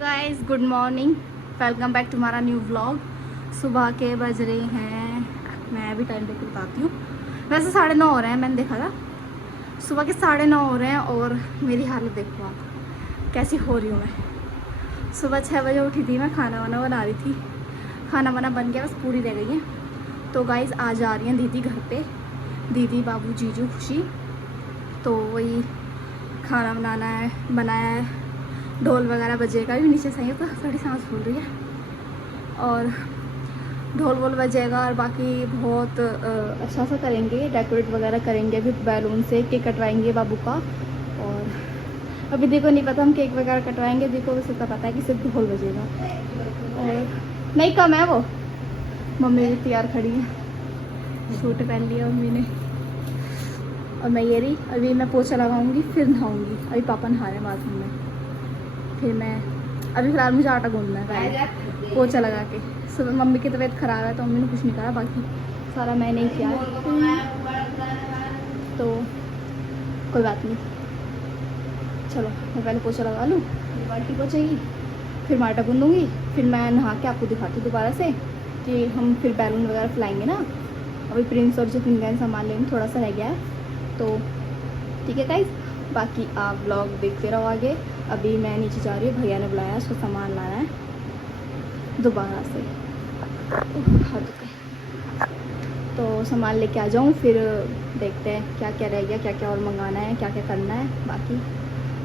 Guys good morning, welcome back to हमारा new vlog. सुबह के बज रहे हैं, मैं अभी टाइम देख के बताती हूँ। वैसे 9:30 हो रहे हैं, मैंने देखा था सुबह के 9:30 हो रहे हैं। और मेरी हालत देखो आप कैसी हो रही हूँ मैं। सुबह 6 बजे उठी थी, मैं खाना वाना बना रही थी। खाना वाना बन गया, बस पूरी रह गई है। तो गाइस आज आ रही हैं दीदी घर पे, दीदी बाबू जीजू खुशी। तो वही खाना बनाया है। ढोल वगैरह बजेगा भी नीचे से, तो साड़ी सांस फूल रही है। और ढोल वोल बजेगा और बाकी बहुत अच्छा सा करेंगे, डेकोरेट वगैरह करेंगे। फिर बैलून से केक कटवाएंगे बाबू का। और अभी देखो नहीं पता हम केक वगैरह कटवाएंगे, देखो वैसे तो पता है कि सिर्फ ढोल बजेगा। और नहीं कम है वो, मम्मी भी तैयार खड़ी है, सूट पहन लिया मम्मी ने। और मैं ये रही, अभी मैं पोछा लगाऊंगी फिर नहाऊंगी। अभी पापा नहा रहे हैं बाथरूम में, फिर मैं अभी फिलहाल मुझे आटा गूंदना है पहले पोछा लगा के। सुबह मम्मी की तबीयत ख़राब है तो मम्मी ने कुछ नहीं करा, बाकी सारा मैंने ही किया है। तो कोई बात नहीं, चलो मैं पहले पोछा लगा लूँ, बाल्टी पोछेगी, फिर मैं आटा गूंदूँगी, फिर मैं नहा के आपको दिखाती हूँ दोबारा से कि हम फिर बैलून वगैरह फैलाएंगे ना। अभी प्रिंस और जतिन का सामान लेने थोड़ा सा रह गया है, तो ठीक है गाइस। बाकी आप व्लॉग देखते रहो आगे। अभी मैं नीचे जा रही हूँ, भैया ने बुलाया, उसको सामान लाना है दोबारा से। तो सामान लेके आ जाऊँ, फिर देखते हैं क्या क्या रह गया, क्या क्या और मंगाना है, क्या क्या करना है। बाकी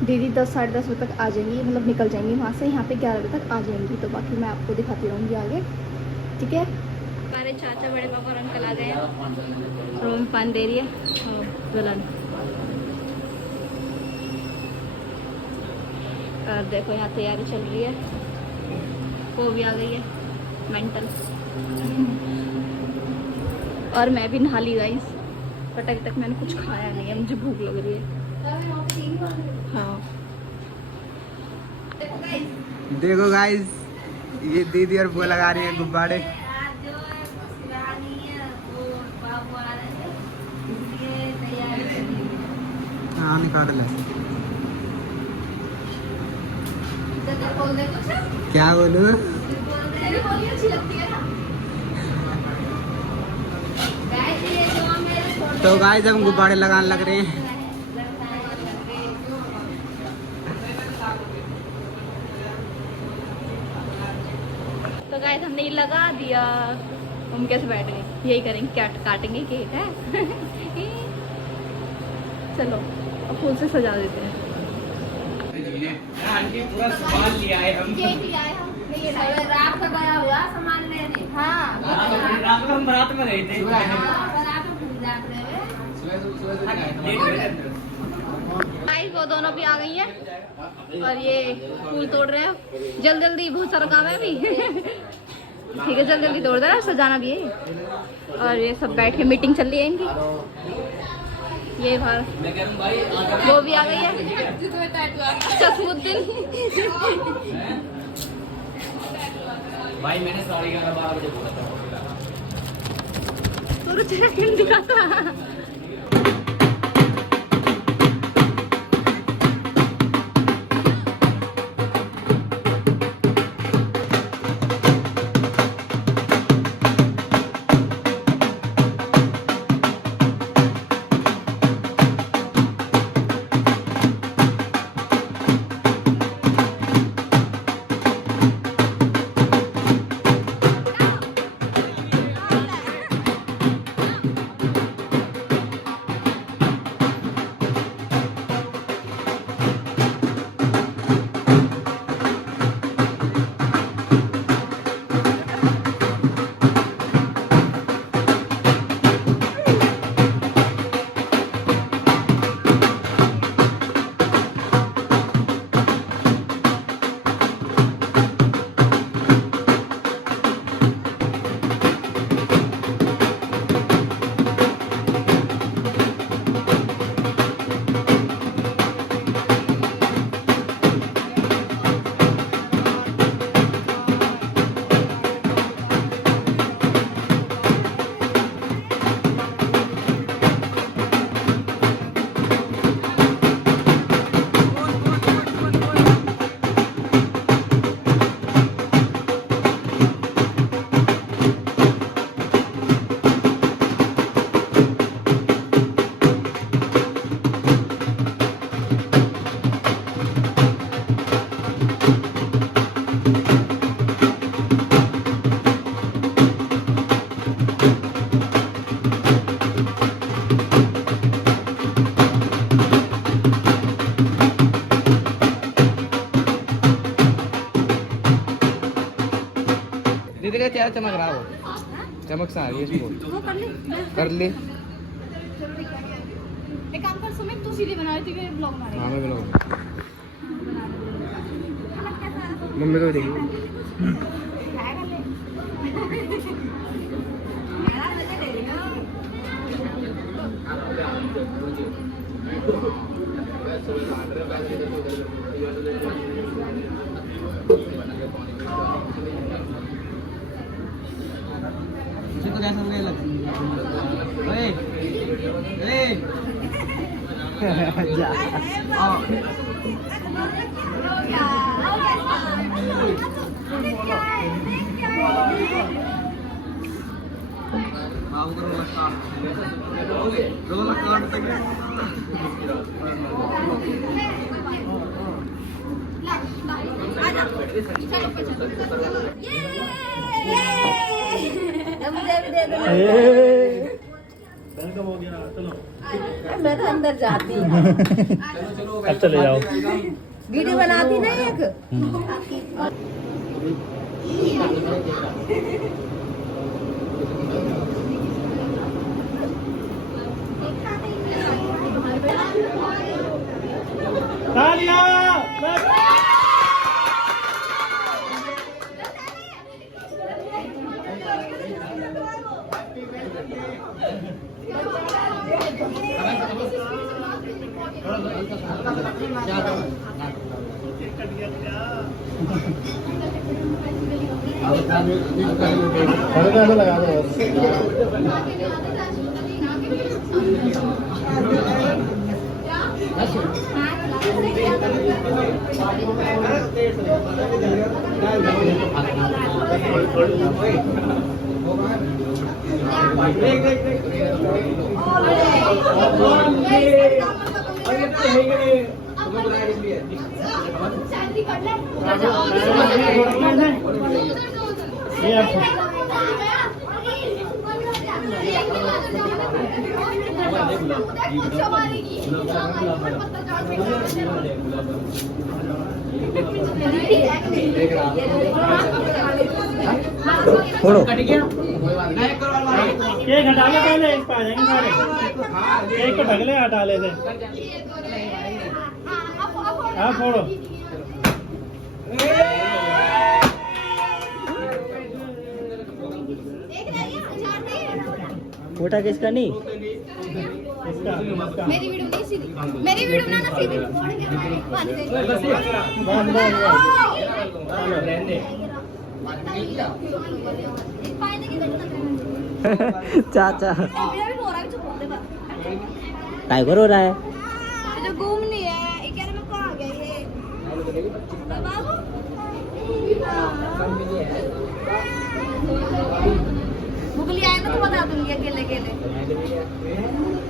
दीदी 10 साढ़े 10 बजे तक आ जाएंगी, मतलब निकल जाएंगी वहाँ से, यहाँ पे 11 बजे तक आ जाएंगी। तो बाकी मैं आपको दिखाती रहूँगी आगे, ठीक है। हमारे चाचा बड़े पापा और अंकल आ गए हैं, रोम पान दे रही है दुल्हन। और देखो यहाँ तैयारी चल रही है, वो भी आ गई है मेंटल। और मैं भी नहा ली गाइस, बट अभी तक मैंने कुछ खाया नहीं है, मुझे भूख लग रही है। हाँ देखो गाइस, ये दीदी और वो लगा रही है गुब्बारे। हाँ निकाल ले। क्या बोलूं? तो गाइस हम गुब्बारे लगाने लग रहे हैं। तो गाइस हमने ये लगा दिया, हम कैसे बैठ गए, यही करेंगे, क्या काटेंगे केक है। चलो अब फूल से सजा देते हैं। पूरा सामान लिया है हम। केक लिया है हम, ये रात को गया हुआ सामान लेने। हाँ रात को हम बारात में गए थे। गाइस वो दोनों भी आ गई हैं और ये फूल तोड़ रहे हैं। जल्दी जल्दी, बहुत सारा काम है अभी। ठीक है, जल्दी जल्दी तोड़ दे रहा है, सजाना भी है। और ये सब बैठ के मीटिंग चल रही है इनकी। ये बाहर वो भी आ गई है, चसमुद्दीन। भाई मैंने 11:30 बजे बोला था। तो चेक दिखाता। दीदी का चेहरा चमक रहा है, वो चमक सा आ रही है इसको। वो कर ले कर ले। चलो ठीक है। एक काम कर सुमित, तू सीधी बना रही थी कि ब्लॉग मारेगा? हाँ मैं बनाऊँ। मम्मी को भी देखिए। तो कैसा लग रहा है? जा वेलकम हो गया, चलो मैं तो अंदर जाती अब चले जाओ। वीडियो बनाती ना एक तालियां। लगा दो। छोड़ो। केक हटा ले पहले, इस पे आ जाएंगे सारे। केक को ढक ले, हटा ले से। हाँ फोड़ो। फोटा किसका नहीं? इसका। मेरी वीडियो नहीं सीधी, मेरी वीडियो बनाना सीधी। बस रहने। चाचा काय करो रहा है जो घूमनी है, ये कह रहे मैं कहाँ आ गया ये बाबू। मुगली आए ना तो बता दूंगी अकेले अकेले।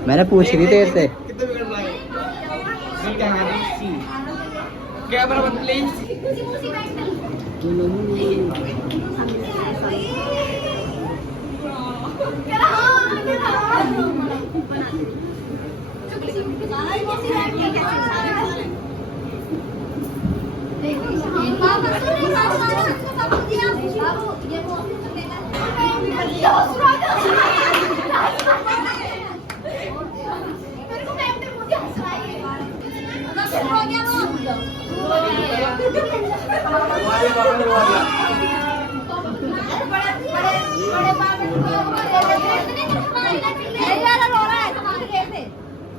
मैंने पूछ रही तेरे से कैमरा बंद प्लीज।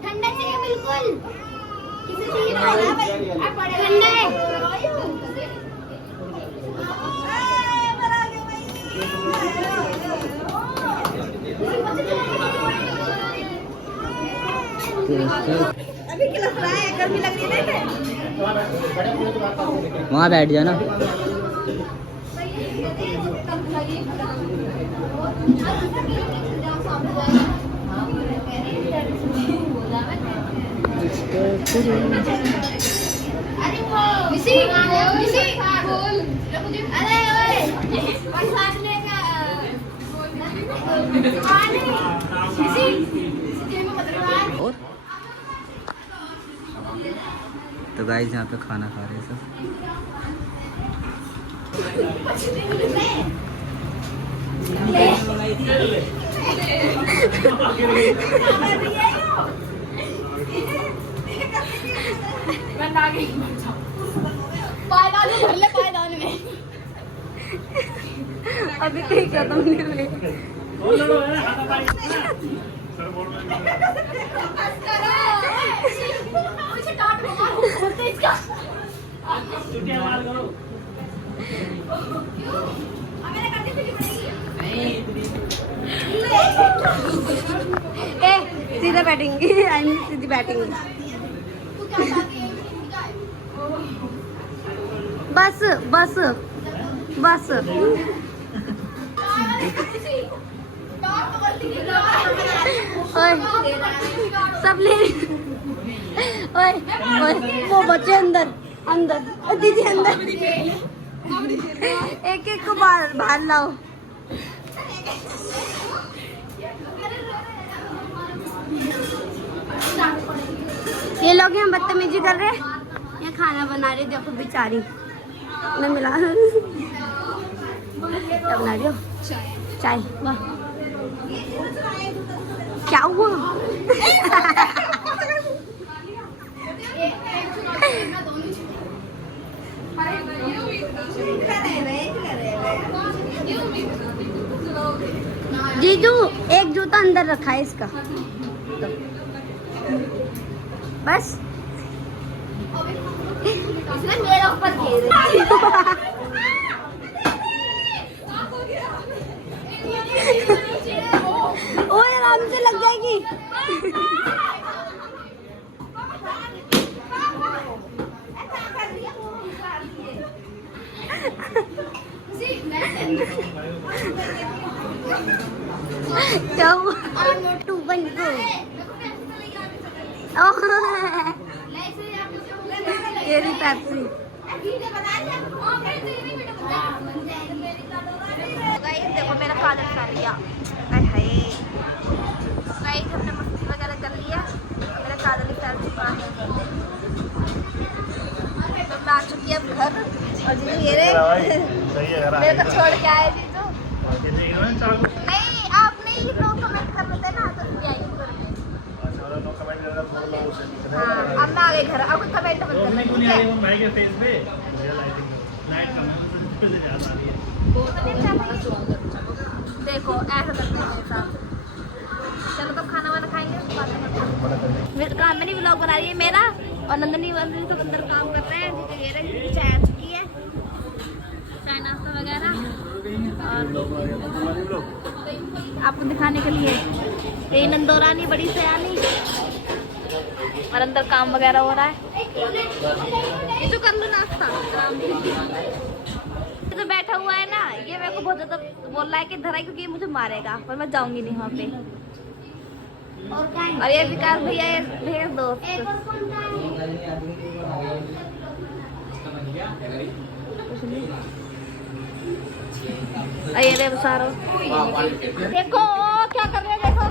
ठंडा चाहिए बिल्कुल, किसी चाहिए ठंडा है। अभी खिला रहा है, गर्मी लग रही है। वहाँ बैठ जाना। मिसी, मिसी, बोल। अरे ओए, सांस लेगा। मिसी, और तो गाइस यहाँ पे खाना खा रहे हैं सब। पायदान में भर ले, पायदान में। अभी कहीं खत्म नहीं हुई। सीधा batting, I mean Sidhi batting. बस बस बस। ओए सब ले। ओए ओए वो बच्चे अंदर अंदर, दीदी अंदर। एक एक को बाहर लाओ। ये लोग यहाँ बदतमीजी कर रहे हैं, ये खाना बना रही, देखो बेचारी ने मिला। क्या बना रही हो? चाय। वाह क्या हुआ? जीजू एक जूता अंदर रखा है इसका, बस इसने मेरे ऊपर खेल। ओए आराम से लग जाएगी। क्या हुआ? टू बन गो। ये रही पेप्सी। देखो मेरा काजल कर लिया। गाइस हमने मस्ती वगैरह कर लिया, मेरा काजल ही कर चुका है। तो मैं आ चुकी है अब घर, और जीजू ये रहे मेरे को छोड़ के आए। जीजू नहीं, आप नहीं, लोग कमेंट कर रहे थे ना, तो इसलिए आई हूँ घर में। हाँ अब मैं आ गई घर, अब कमेंट मत करना। देखो ऐसा करते हैं मेरे साथ। चलो तब खाना वाना खाएंगे, मेरे काम में नहीं व्लॉग बना रही है मेरा, और नंदनी वंदनी सब अंदर काम कर रहे हैं। ये रही चाय आ चुकी है, चाय नाश्ता वगैरह, और आपको दिखाने के लिए ये नंदोरानी बड़ी सयानी, और अंदर काम वगैरह हो रहा है। ये तो कर लो नाश्ता। तो बैठा हुआ है ना, ये मेरे को बहुत ज्यादा बोल रहा है कि धरा, क्योंकि ये मुझे मारेगा, पर मैं जाऊंगी नहीं वहाँ पे। और ये विकास भैया ये भेज दो। ये रे सारो, देखो क्या कर रहे हैं, देखो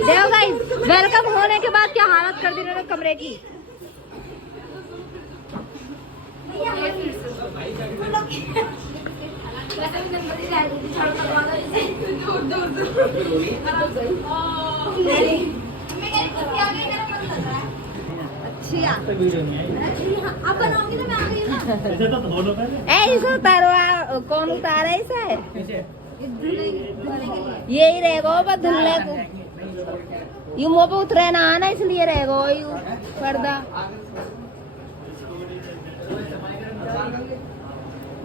देखो गाइस, वेलकम होने के बाद क्या हालत कर दी इन्होंने कमरे की। आप बनाओगी ना, मैं आ गई ना। ऐसे उतारो, कौन उतारा इसे? यही रहेगा बस धुलने को, यू मुँह पे उतरे ना आना, इसलिए रहेगा यू पर्दा।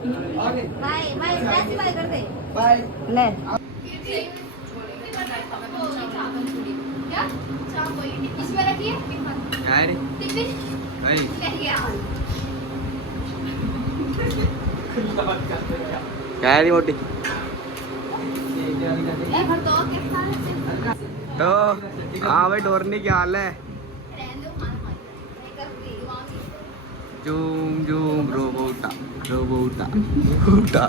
बाय बाय बाय कर दे, बाय ले। इसमें रखिए क्या है मोटी? तो हाँ भाई, डोरनी क्या हाल है? जूम जूम रोबोटा रोबोटा रोबोटा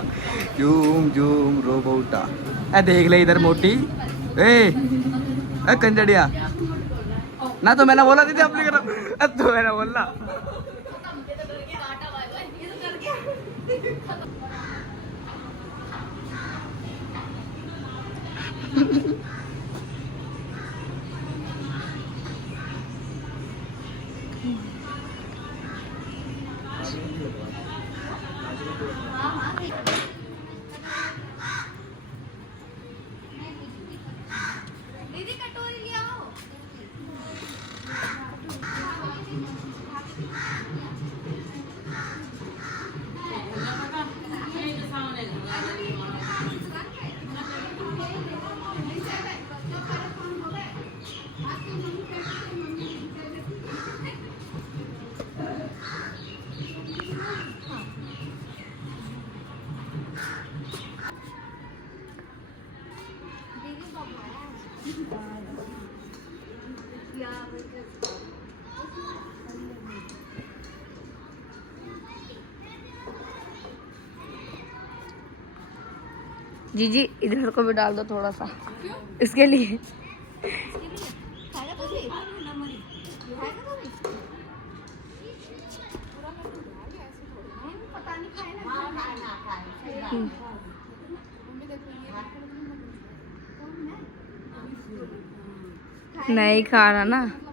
जूम जूम रोबोटा। ए देख ले इधर मोटी, ए कंजड़िया ना तो मैंने बोला दीदी अपनी करो, तो मैंने बोला दीदी कटोरी ले आओ। जीजी इधर को भी डाल दो थोड़ा सा इसके लिए। नहीं खाना ना।